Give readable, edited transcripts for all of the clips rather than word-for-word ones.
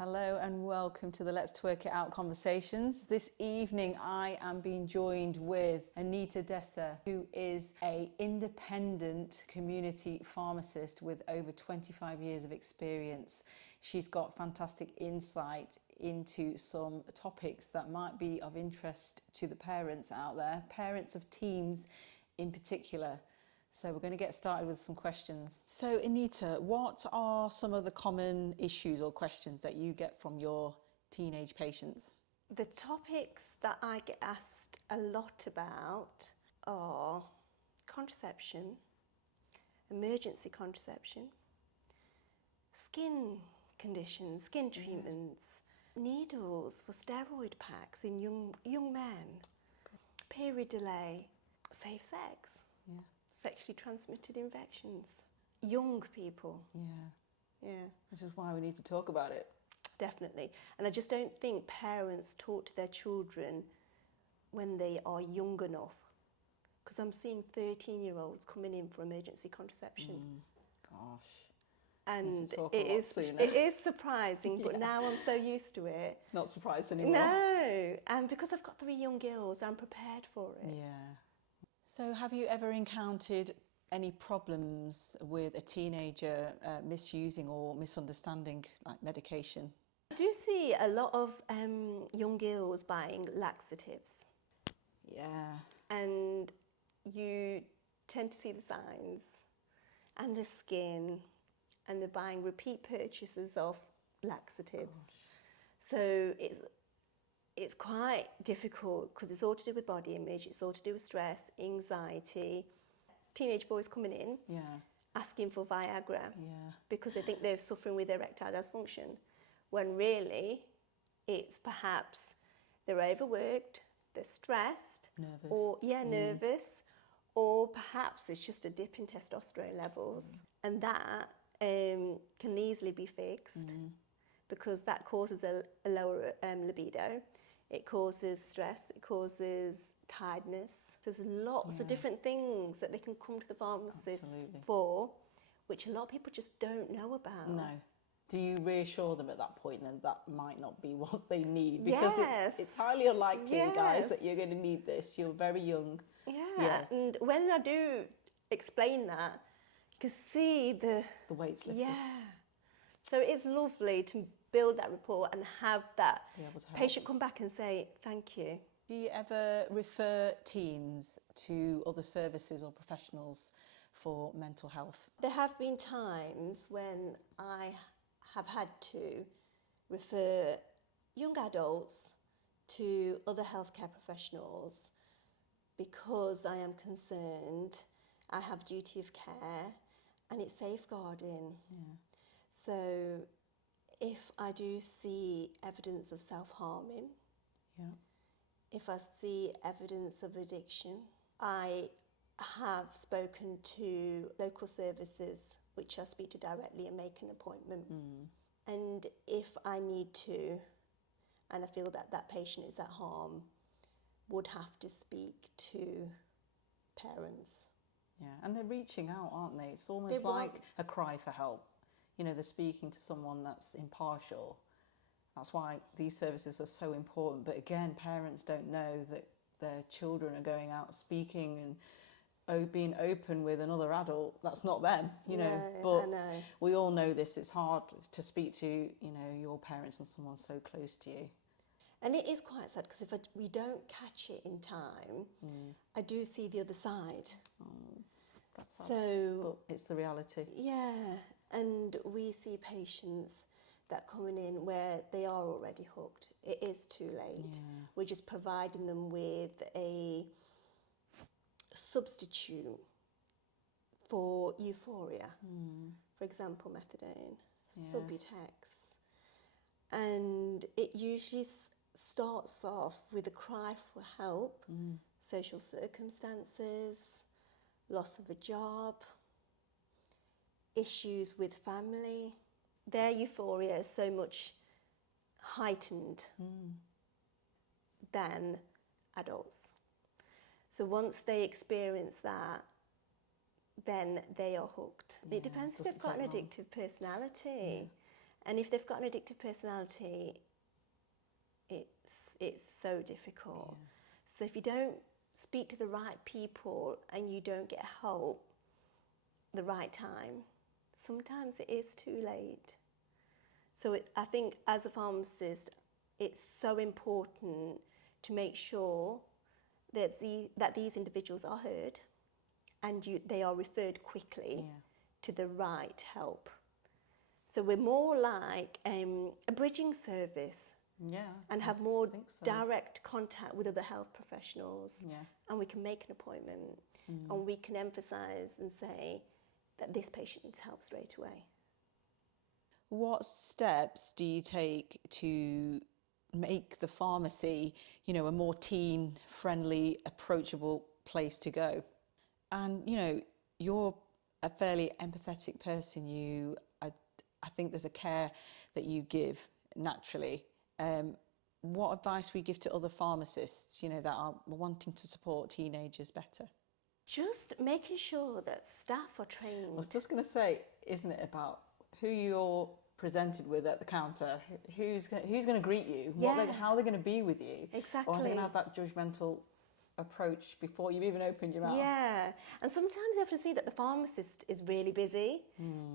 Hello and welcome to the Let's Twerk It Out conversations. This evening I am being joined with Anita Desa, who is an independent community pharmacist with over 25 years of experience. She's got fantastic insight into some topics that might be of interest to the parents out there, parents of teens in particular. So we're going to get started with some questions. So Anita, what are some of the common issues or questions that you get from your teenage patients? The topics that I get asked a lot about are contraception, emergency contraception, skin conditions, skin treatments, needles for steroid packs in young men, period delay, safe sex. Yeah. Sexually transmitted infections. Young people. Yeah. This is why we need to talk about it. Definitely. And I just don't think parents talk to their children when they are young enough. Because I'm seeing 13-year-olds coming in for emergency contraception. Gosh. And it is surprising, but now I'm so used to it. Not surprised anymore. No. And because I've got 3 young girls, I'm prepared for it. Yeah. So have you ever encountered any problems with a teenager misusing or misunderstanding like medication? I do see a lot of young girls buying laxatives. Yeah. And you tend to see the signs and the skin, and they're buying repeat purchases of laxatives. Gosh. So it's quite difficult because it's all to do with body image, it's all to do with stress, anxiety. Teenage boys coming in asking for Viagra because they think they're suffering with erectile dysfunction, when really it's perhaps they're overworked, they're stressed, nervous, or perhaps it's just a dip in testosterone levels, and that can easily be fixed because that causes a lower libido. It causes stress, it causes tiredness. So there's lots of different things that they can come to the pharmacist for, which a lot of people just don't know about. No. Do you reassure them at that point then that might not be what they need? Because it's highly unlikely, guys, that you're going to need this. You're very young. Yeah. And when I do explain that, you can see the weight's lifted. Yeah. So it's lovely to build that rapport and have that patient come back and say, thank you. Do you ever refer teens to other services or professionals for mental health? There have been times when I have had to refer young adults to other healthcare professionals because I am concerned, I have duty of care, and it's safeguarding. Yeah. So if I do see evidence of self-harming, if I see evidence of addiction, I have spoken to local services, which I speak to directly and make an appointment. And if I need to, and I feel that that patient is at harm, would have to speak to parents. Yeah, and they're reaching out, aren't they? It's almost like a cry for help. You know, they're speaking to someone that's impartial. That's why these services are so important. But again, parents don't know that their children are going out speaking and being open with another adult. That's not them, you know. But I know. We all know this. It's hard to speak to, you know, your parents and someone so close to you. And it is quite sad because if we don't catch it in time, I do see the other side. Oh, that's sad. So, but it's the reality. Yeah, and we see patients that coming in where they are already hooked. It is too late. Yeah. We're just providing them with a substitute for euphoria. For example, methadone, Subutex. And it usually starts off with a cry for help, social circumstances, loss of a job, issues with family. Their euphoria is so much heightened than adults. So once they experience that, then they are hooked. It depends if they've got an addictive personality. And if they've got an addictive personality, it's so difficult. Yeah. So if you don't speak to the right people and you don't get help the right time, sometimes it is too late. So I think as a pharmacist, it's so important to make sure that these individuals are heard and they are referred quickly to the right help. So we're more like a bridging service. And have more direct contact with other health professionals. And we can make an appointment and we can emphasise and say that this patient needs help straight away. What steps do you take to make the pharmacy, you know, a more teen-friendly, approachable place to go? And, you know, you're a fairly empathetic person. I think there's a care that you give naturally. What advice we give to other pharmacists, you know, that are wanting to support teenagers better? Just making sure that staff are trained. I was just going to say, isn't it about who you're presented with at the counter, who's going to greet you, how they're going to be with you. Exactly. Or are they going to have that judgmental approach before you've even opened your mouth? Yeah, and sometimes you have to see that the pharmacist is really busy,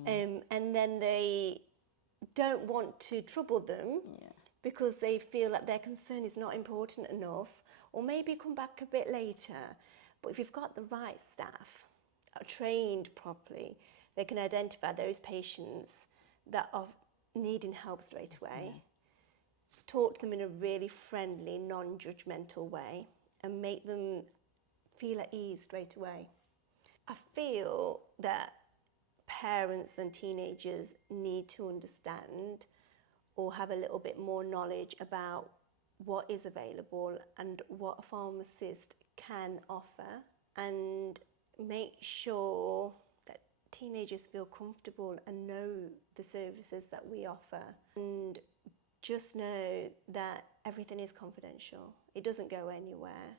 and then they don't want to trouble them because they feel that their concern is not important enough, or maybe come back a bit later. But if you've got the right staff, are trained properly, they can identify those patients that are needing help straight away, talk to them in a really friendly, non-judgmental way, and make them feel at ease straight away. I feel that parents and teenagers need to understand or have a little bit more knowledge about what is available and what a pharmacist can offer, and make sure that teenagers feel comfortable and know the services that we offer, and just know that everything is confidential. It doesn't go anywhere,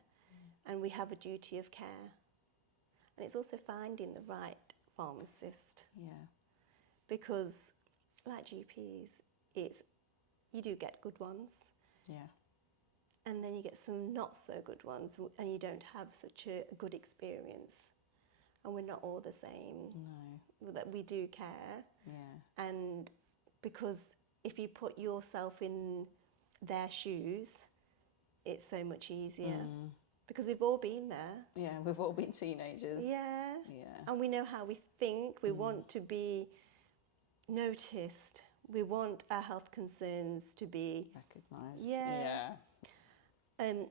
and we have a duty of care. And it's also finding the right pharmacist. Because like GPs, you do get good ones. And then you get some not so good ones, and you don't have such a good experience. And we're not all the same. No. That we do care. And because if you put yourself in their shoes, it's so much easier. Because we've all been there. We've all been teenagers. And we know how we think. We want to be noticed. We want our health concerns to be recognised.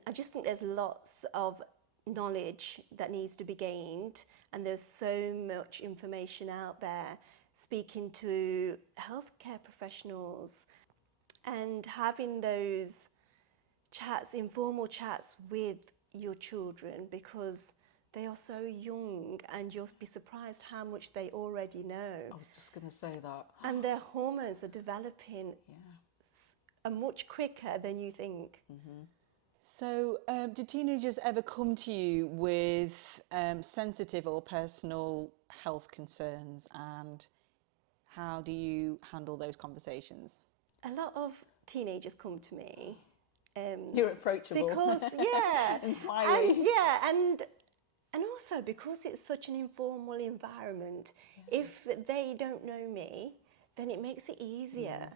I just think there's lots of knowledge that needs to be gained, and there's so much information out there. Speaking to healthcare professionals and having those chats, informal chats with your children, because they are so young and you'll be surprised how much they already know. I was just going to say that. And their hormones are developing much quicker than you think. So do teenagers ever come to you with sensitive or personal health concerns, and how do you handle those conversations? A lot of teenagers come to me. You're approachable. Because, and smiley. And also because it's such an informal environment, if they don't know me, then it makes it easier.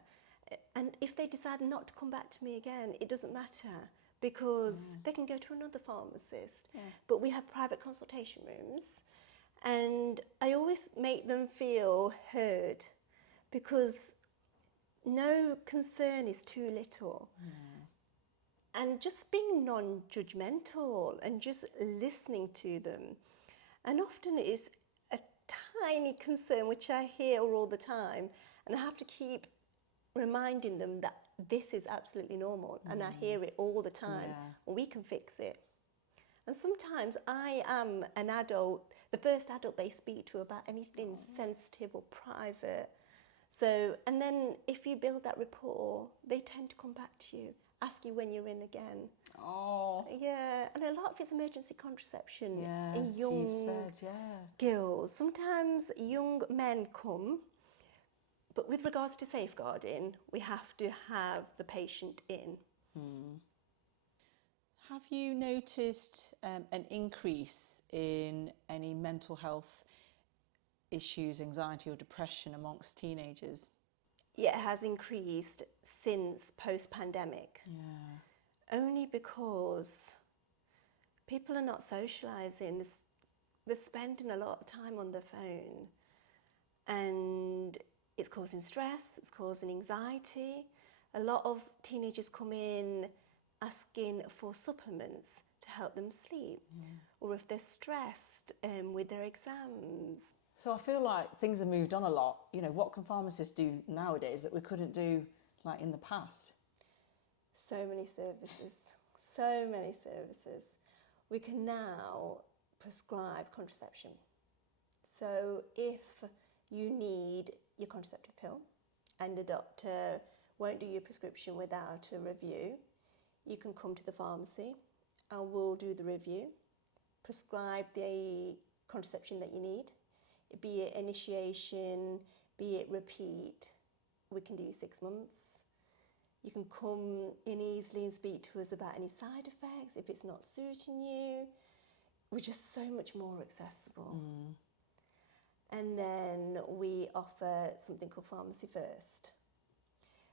And if they decide not to come back to me again, it doesn't matter, because they can go to another pharmacist. But we have private consultation rooms, and I always make them feel heard, because no concern is too little. And just being non-judgmental and just listening to them. And often it's a tiny concern, which I hear all the time, and I have to keep reminding them that this is absolutely normal, and I hear it all the time, and we can fix it. And sometimes I am an adult, the first adult they speak to about anything sensitive or private. So, and then if you build that rapport, they tend to come back to you, ask you when you're in again. And a lot of it's emergency contraception in young girls. Sometimes young men come, But with regards to safeguarding, we have to have the patient in. Have you noticed an increase in any mental health issues, anxiety or depression amongst teenagers? Yeah, it has increased since post-pandemic. Yeah. Only because people are not socialising. They're spending a lot of time on their phone, and it's causing stress, it's causing anxiety. A lot of teenagers come in asking for supplements to help them sleep, or if they're stressed with their exams. So I feel like things have moved on a lot. You know, what can pharmacists do nowadays that we couldn't do like in the past? So many services, so many services. We can now prescribe contraception. So if you need your contraceptive pill and the doctor won't do your prescription without a review, you can come to the pharmacy and we'll do the review, prescribe the contraception that you need, be it initiation, be it repeat. We can do 6 months. You can come in easily and speak to us about any side effects if it's not suiting you. We're just so much more accessible. And then we offer something called Pharmacy First,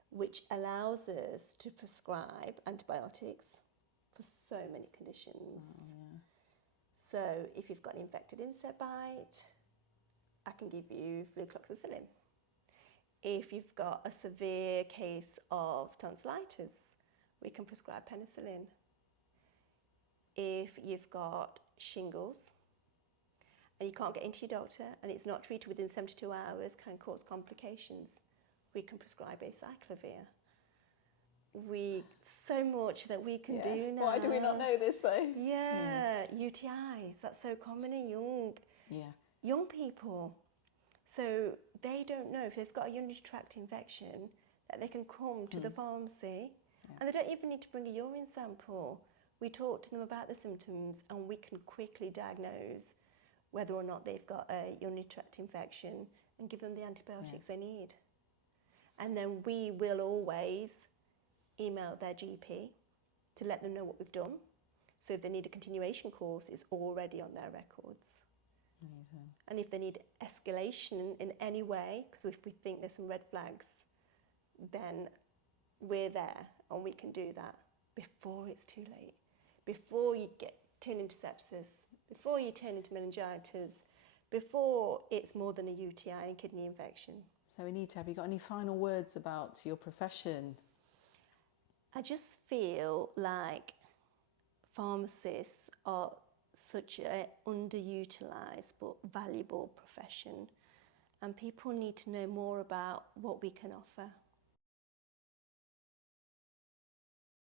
which allows us to prescribe antibiotics for so many conditions. So if you've got an infected insect bite, I can give you flucloxacillin. If you've got a severe case of tonsillitis, we can prescribe penicillin. If you've got shingles and you can't get into your doctor and it's not treated within 72 hours, can cause complications, we can prescribe acyclovir. So much that we can do now. Why do we not know this though? Yeah, UTIs, that's so common in young people. So they don't know if they've got a urinary tract infection that they can come to the pharmacy, and they don't even need to bring a urine sample. We talk to them about the symptoms and we can quickly diagnose whether or not they've got a urinary tract infection and give them the antibiotics they need. And then we will always email their GP to let them know what we've done. So if they need a continuation course, it's already on their records. Amazing. And if they need escalation in any way, because if we think there's some red flags, then we're there and we can do that before it's too late. Before you turn into sepsis, before you turn into meningitis, before it's more than a UTI and kidney infection. So Anita, have you got any final words about your profession? I just feel like pharmacists are such an underutilised but valuable profession, and people need to know more about what we can offer.